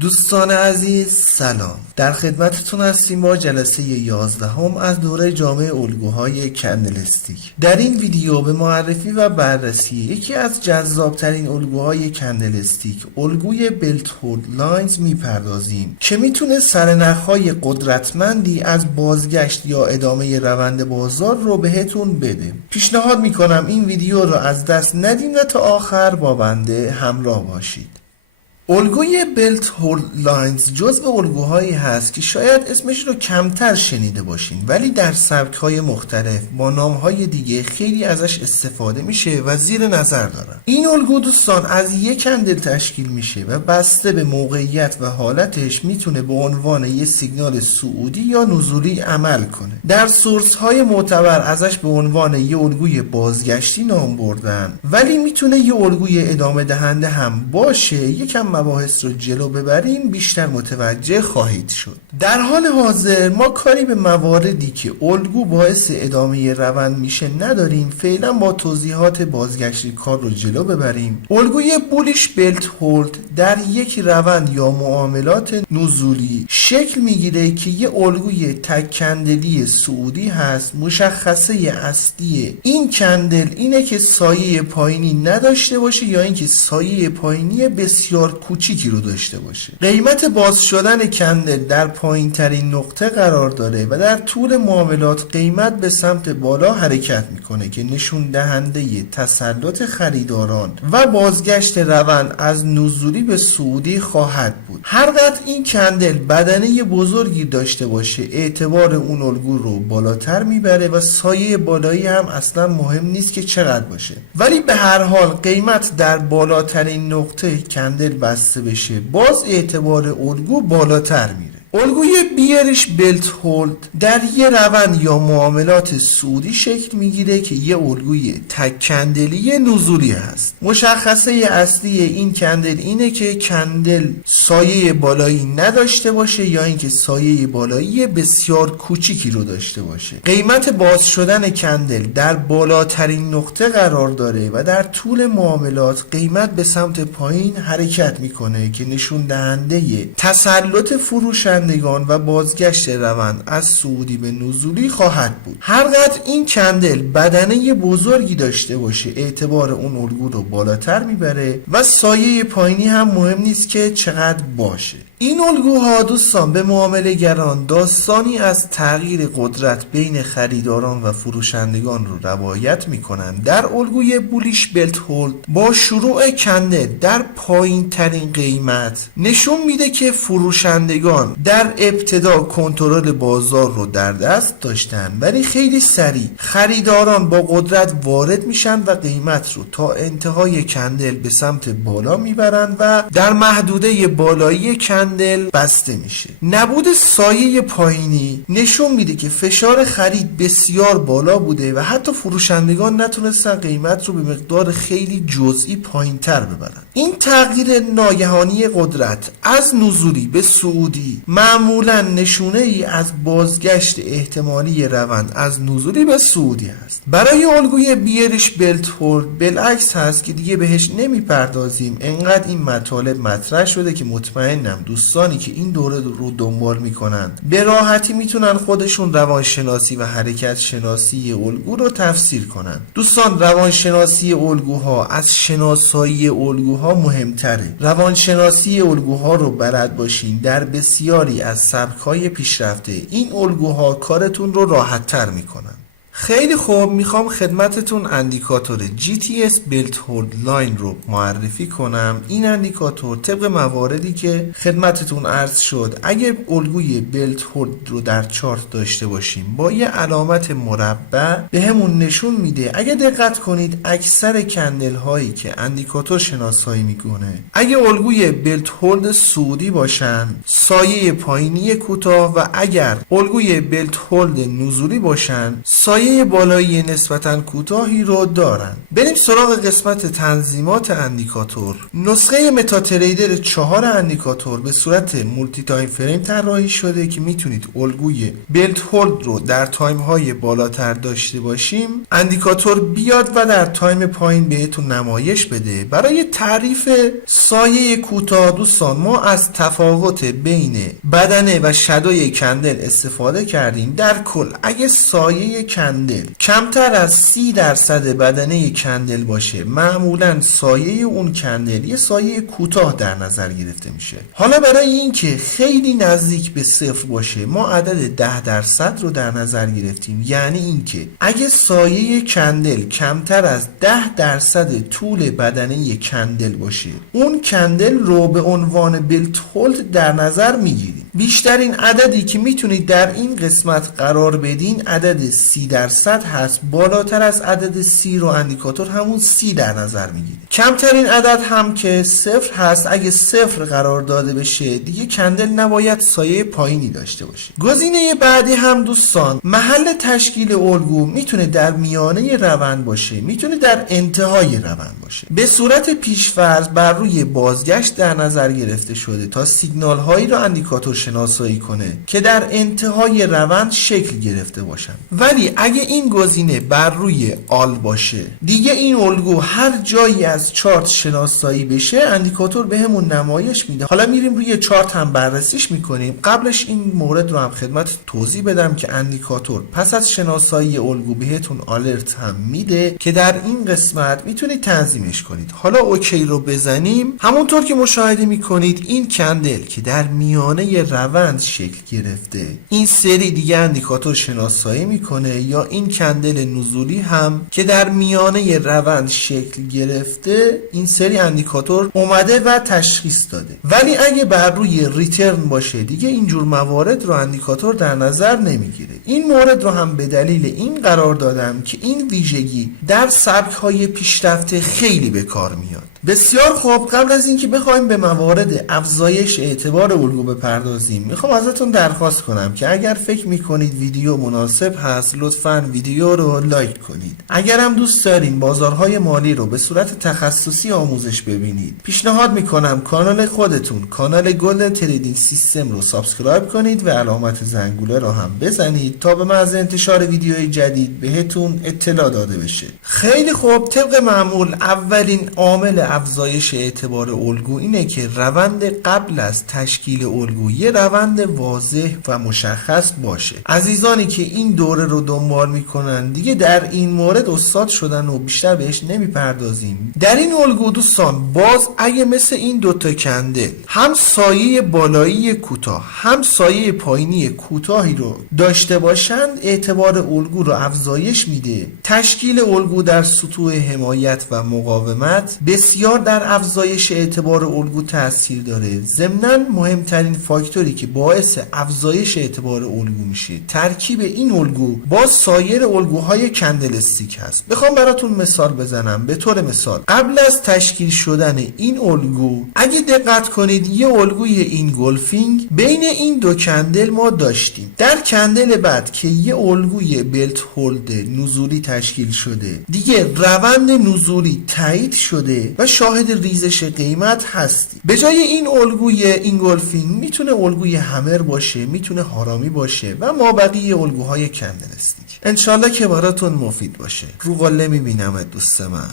دوستان عزیز سلام، در خدمتتون هستیم با جلسه 11 از دوره جامع الگوهای کندلستیک. در این ویدیو به معرفی و بررسی یکی از جذابترین الگوهای کندلستیک، الگوی بلت هولد لاینز میپردازیم که میتونه سرنخهای قدرتمندی از بازگشت یا ادامه روند بازار رو بهتون بده. پیشنهاد میکنم این ویدیو رو از دست ندیم و تا آخر با بنده همراه باشید. الگوی بلت هولد لاینز جزو الگوهایی هست که شاید اسمش رو کمتر شنیده باشین، ولی در سبک‌های مختلف با نام‌های دیگه خیلی ازش استفاده میشه و زیر نظر دارن. این الگو دوستان از یک کندل تشکیل میشه و بسته به موقعیت و حالتش میتونه به عنوان یه سیگنال صعودی یا نزولی عمل کنه. در سورس‌های معتبر ازش به عنوان یه الگوی بازگشتی نام بردن، ولی میتونه یه الگوی ادامه دهنده هم باشه. یکم مباحث رو جلو ببریم بیشتر متوجه خواهید شد. در حال حاضر ما کاری به مواردی که الگو باعث ادامه روند میشه نداریم. فعلا با توضیحات بازگشتی کار رو جلو ببریم. الگوی بولیش بلت هولد در یک روند یا معاملات نزولی شکل میگیره که یه الگوی تک کندلی صعودی هست. مشخصه اصلی این کندل اینه که سایه پایینی نداشته باشه یا اینکه سایه پایینی بسیار کوچیکی رو داشته باشه. قیمت باز شدن کندل در پایین ترین نقطه قرار داره و در طول معاملات قیمت به سمت بالا حرکت میکنه که نشون دهنده تسلط خریداران و بازگشت روند از نزولی به صعودی خواهد بود. هر قدر این کندل بدنه بزرگی داشته باشه اعتبار اون الگو رو بالاتر میبره و سایه بالایی هم اصلا مهم نیست که چقدر باشه، ولی به هر حال قیمت در بالاترین نقطه کندل بسته بشه باز اعتبار الگو بالاتر میره. الگوی بیرش بلت هولد در یه روند یا معاملات صعودی شکل میگیره که یه الگوی تک کندلی نزولی هست. مشخصه اصلی این کندل اینه که کندل سایه بالایی نداشته باشه یا اینکه سایه بالایی بسیار کوچیکی رو داشته باشه. قیمت باز شدن کندل در بالاترین نقطه قرار داره و در طول معاملات قیمت به سمت پایین حرکت میکنه که نشون دهنده تسلط فروشندگان و بازگشت روند از صعودی به نزولی خواهد بود. هر قدر این کندل بدنه بزرگی داشته باشه اعتبار اون الگو رو بالاتر میبره و سایه پایینی هم مهم نیست که چقدر باشه. این الگوها دوستان به معامله گران داستانی از تغییر قدرت بین خریداران و فروشندگان رو روایت میکنن. در الگوی بولیش بلت هولد با شروع کندل در پایین ترین قیمت نشون میده که فروشندگان در ابتدا کنترل بازار رو در دست داشتن، ولی خیلی سریع خریداران با قدرت وارد میشن و قیمت رو تا انتهای کندل به سمت بالا میبرن و در محدوده بالایی کندل بسته میشه. نبود سایه پایینی نشون میده که فشار خرید بسیار بالا بوده و حتی فروشندگان نتونستن قیمت رو به مقدار خیلی جزئی پایینتر ببرن. این تغییر ناگهانی قدرت از نزولی به صعودی معمولا نشونه ای از بازگشت احتمالی روند از نزولی به صعودی است. برای الگوی بیرش بلت هولد بالعکس هست که دیگه بهش نمیپردازیم. انقدر این مطالب مطرح شده که مطمئنم دوستانی که این دوره رو دنبال میکنن به راحتی میتونن خودشون روانشناسی و حرکت شناسی الگو رو تفسیر کنن. دوستان روانشناسی الگوها از شناسایی الگوها مهمتره. روانشناسی الگوها رو بلد باشین در بسیاری از سبک‌های پیشرفته این الگوها کارتون رو راحت تر میکنن. خیلی خوب، میخوام خدمتتون اندیکاتور GTS بلت هولد لاین رو معرفی کنم. این اندیکاتور طبق مواردی که خدمتتون عرض شد اگه الگوی بلت هولد رو در چارت داشته باشیم با یه علامت مربع به همون نشون میده. اگه دقت کنید اکثر کندل هایی که اندیکاتور شناسایی میکنه اگه الگوی بلت هولد صعودی باشن سایه پایینی کوتاه و اگر الگوی بلت هولد نزولی باشن سایه سایه بالایی نسبتاً کوتاهی رو دارن. بریم سراغ قسمت تنظیمات اندیکاتور. نسخه متاتریدر 4 اندیکاتور به صورت مولتی تایم فریم طراحی شده که میتونید الگوی بلت هولد رو در تایم های بالاتر داشته باشیم، اندیکاتور بیاد و در تایم پایین بهتون نمایش بده. برای تعریف سایه کوتاه دوستان ما از تفاوت بین بدنه و شادوی کندل استفاده کردیم. در کل اگه سایه کندل کمتر از 30% بدنه کندل باشه، معمولا سایه اون کندل یه سایه کوتاه در نظر گرفته میشه. حالا برای اینکه خیلی نزدیک به صفر باشه ما عدد 10% رو در نظر گرفتیم. یعنی اینکه اگه سایه کندل کمتر از 10% طول بدنه کندل باشه، اون کندل رو به عنوان بلت هولد در نظر میگیریم. بیشترین عددی که میتونید در این قسمت قرار بدین عدد 30% هست. بالاتر از عدد 30 رو اندیکاتور همون 30 در نظر میگیره. کمترین عدد هم که 0 هست. اگه 0 قرار داده بشه دیگه کندل نباید سایه پایینی داشته باشه. گزینه بعدی هم دوستان محل تشکیل الگو میتونه در میانه روند باشه، میتونه در انتهای روند باشه. به صورت پیش‌فرض بر روی بازگشت در نظر گرفته شده تا سیگنال هایی رو اندیکاتور شناسایی کنه که در انتهای روند شکل گرفته باشن. ولی اگه این گزینه بر روی آل باشه، دیگه این الگو هر جایی از چارت شناسایی بشه اندیکاتور بهمون نمایش میده. حالا میریم روی چارت هم بررسیش میکنیم. قبلش این مورد رو هم خدمت توضیح بدم که اندیکاتور پس از شناسایی الگو بهتون آلرت هم میده که در این قسمت میتونید تنظیمش کنید. حالا اوکی رو بزنیم. همونطور که مشاهده میکنید این کندل که در میانه روند شکل گرفته، این سری دیگه اندیکاتور شناسایی میکنه. یا این کندل نزولی هم که در میانه روند شکل گرفته، این سری اندیکاتور اومده و تشخیص داده. ولی اگه بر روی ریترن باشه دیگه اینجور موارد رو اندیکاتور در نظر نمیگیره. این مورد رو هم به دلیل این قرار دادم که این ویژگی در سبک های پیشرفته خیلی به کار میاد. بسیار خوب، قبل از اینکه بخوایم به موارد افزایش اعتبار الگو بپردازیم میخوام ازتون درخواست کنم که اگر فکر میکنید ویدیو مناسب هست لطفاً ویدیو رو لایک کنید. اگر هم دوست دارین بازارهای مالی رو به صورت تخصصی آموزش ببینید، پیشنهاد میکنم کانال خودتون، کانال گلدن تریدینگ سیستم رو سابسکرایب کنید و علامت زنگوله رو هم بزنید تا به محض انتشار ویدیوهای جدید بهتون اطلاع داده بشه. خیلی خوب، طبق معمول اولین عامل افزایش اعتبار الگو اینه که روند قبل از تشکیل الگو یه روند واضح و مشخص باشه. عزیزانی که این دوره رو دنبال میکنن دیگه در این مورد استاد شدن و بیشتر بهش نمیپردازیم. در این الگو دوستان باز اگه مثل این دوتا کندل هم سایه بالایی کوتاه هم سایه پایینی کوتاهی رو داشته باشند، اعتبار الگو رو افزایش میده. تشکیل الگو در سطوح حمایت و مقاومت بسیار در افزایش اعتبار الگو تاثیر داره. ضمناً مهمترین فاکتوری که باعث افزایش اعتبار الگو میشه ترکیب این الگو با سایر الگوهای کندل استیک هست. بخوام براتون مثال بزنم، به طور مثال قبل از تشکیل شدن این الگو اگه دقت کنید یه الگوی اینگولفینگ بین این دو کندل ما داشتیم. در کندل بعد که یه الگوی بلت هولد نزولی تشکیل شده، دیگه روند نزولی تایید شده و شاهد ریزش قیمت هستی. به جای این الگوی اینگولفینگ میتونه الگوی همر باشه، میتونه هارامی باشه و مابقی الگوهای کندل استیک. انشالله که براتون مفید باشه. رو قله میبینمت دوست من.